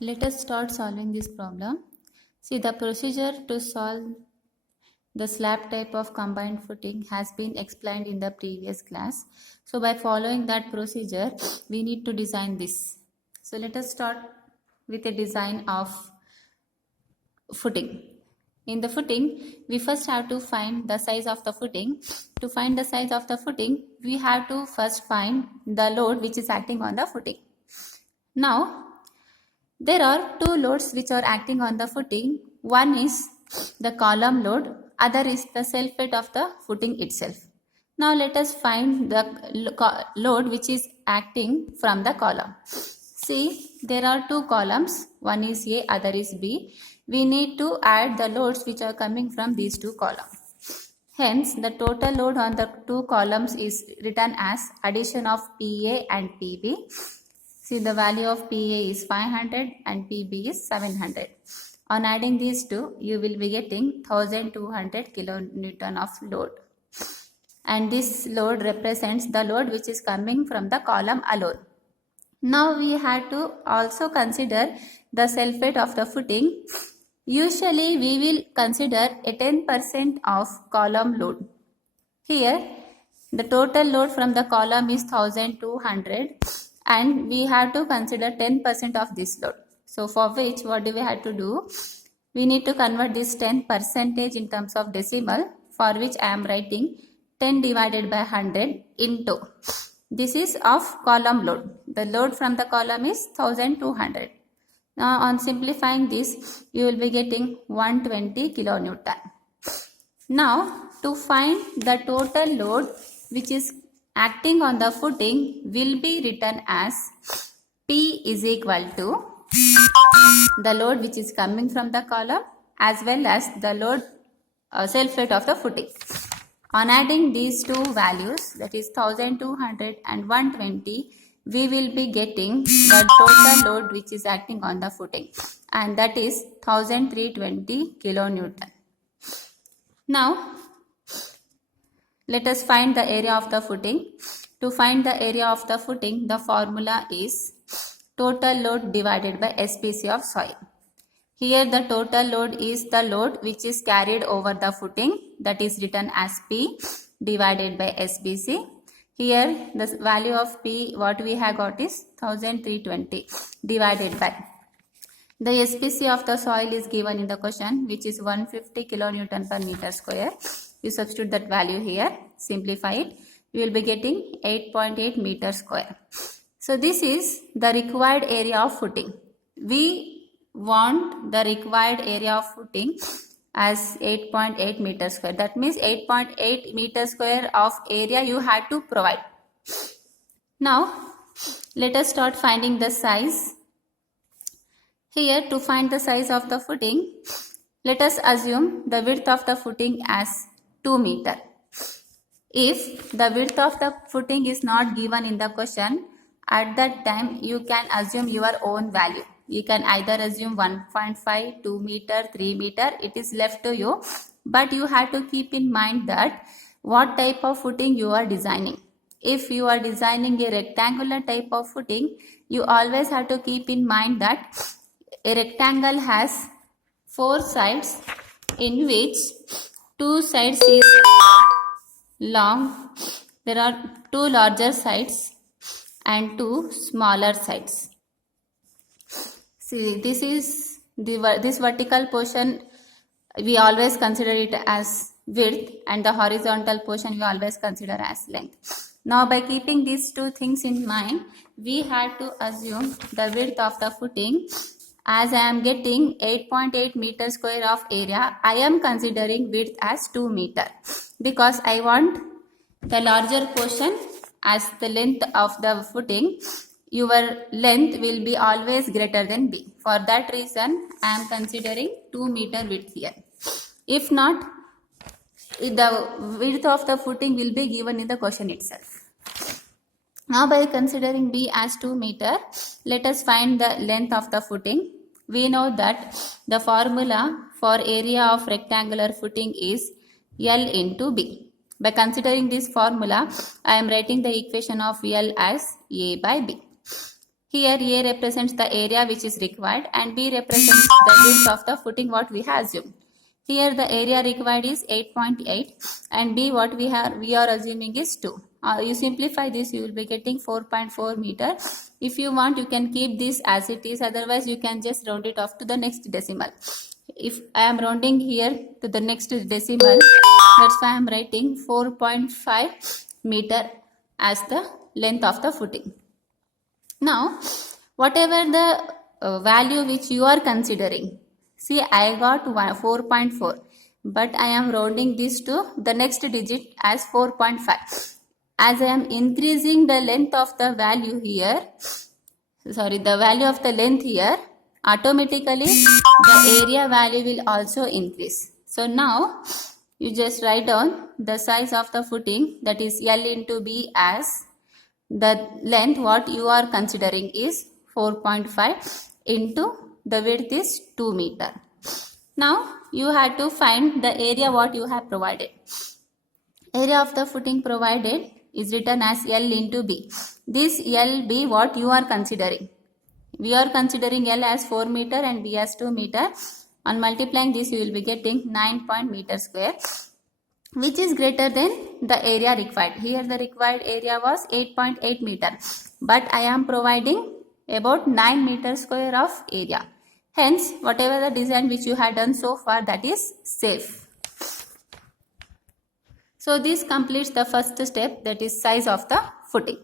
Let us start solving this problem. See, the procedure to solve the slab type of combined footing has been explained in the previous class. So by following that procedure, we need to design this. So let us start with a design of footing. In the footing, we first have to find the size of the footing. To find the size of the footing, we have to first find the load which is acting on the footing. Now, there are two loads which are acting on the footing. One is the column load, other is the self weight of the footing itself. Now let us find the load which is acting from the column. See, there are two columns, one is A, other is B. We need to add the loads which are coming from these two columns. Hence, the total load on the two columns is written as addition of PA and PB. See, the value of PA is 500 and PB is 700. On adding these two, you will be getting 1200 kilonewton of load. And this load represents the load which is coming from the column alone. Now we have to also consider the self weight of the footing. Usually we will consider a 10% of column load. Here, the total load from the column is 1200. And we have to consider 10% of this load. So for which, what do we have to do? We need to convert this 10% in terms of decimal, for which I am writing 10 divided by 100 into. This is of column load. The load from the column is 1200. Now on simplifying this, you will be getting 120 kilonewton. Now to find the total load which is acting on the footing will be written as P is equal to the load which is coming from the column as well as the load self weight of the footing. On adding these two values, that is 1200 and 120, we will be getting the total load which is acting on the footing, and that is 1320 kilonewton. Now let us find the area of the footing. To find the area of the footing, the formula is total load divided by SPC of soil. Here the total load is the load which is carried over the footing, that is written as P divided by SPC. Here the value of P what we have got is 1320 divided by the SPC of the soil is given in the question, which is 150 kilonewton per meter square. You substitute that value here, simplify it, you will be getting 8.8 meter square. So this is the required area of footing. We want the required area of footing as 8.8 meter square. That means 8.8 meter square of area you had to provide. Now let us start finding the size. Here to find the size of the footing, let us assume the width of the footing as 2 meter. If the width of the footing is not given in the question, at that time you can assume your own value. You can either assume 1.5, 2 meter, 3 meter, it is left to you. But you have to keep in mind that what type of footing you are designing. If you are designing a rectangular type of footing, you always have to keep in mind that a rectangle has 4 sides in which 2 sides is long. There are 2 larger sides and 2 smaller sides. See, this is this vertical portion we always consider it as width, and the horizontal portion we always consider as length. Now by keeping these two things in mind, we have to assume the width of the footing. As I am getting 8.8 meter square of area, I am considering width as 2 meter because I want the larger portion as the length of the footing. Your length will be always greater than B. For that reason, I am considering 2 meter width here. If not, the width of the footing will be given in the question itself. Now by considering B as 2 meter, let us find the length of the footing. We know that the formula for area of rectangular footing is L into B. By considering this formula, I am writing the equation of L as A by B. Here A represents the area which is required and B represents the width of the footing what we have assumed. Here the area required is 8.8 and B what we are assuming is 2. You simplify this, you will be getting 4.4 meter. If you want, you can keep this as it is, otherwise you can just round it off to the next decimal. If I am rounding here to the next decimal, that's why I am writing 4.5 meter as the length of the footing. Now, whatever the value which you are considering, see I got 4.4, but I am rounding this to the next digit as 4.5. As I am increasing the length of the value here, the value of the length here, automatically the area value will also increase. So now you just write down the size of the footing, that is L into B, as the length what you are considering is 4.5 into the width is 2 meter. Now you have to find the area what you have provided. Area of the footing provided is written as L into B. This LB what you are considering. We are considering L as 4 meter and B as 2 meter. On multiplying this you will be getting 9 meter square, which is greater than the area required. Here the required area was 8.8 meter, but I am providing about 9 meter square of area. Hence, whatever the design which you had done so far, that is safe. So this completes the first step, that is size of the footing.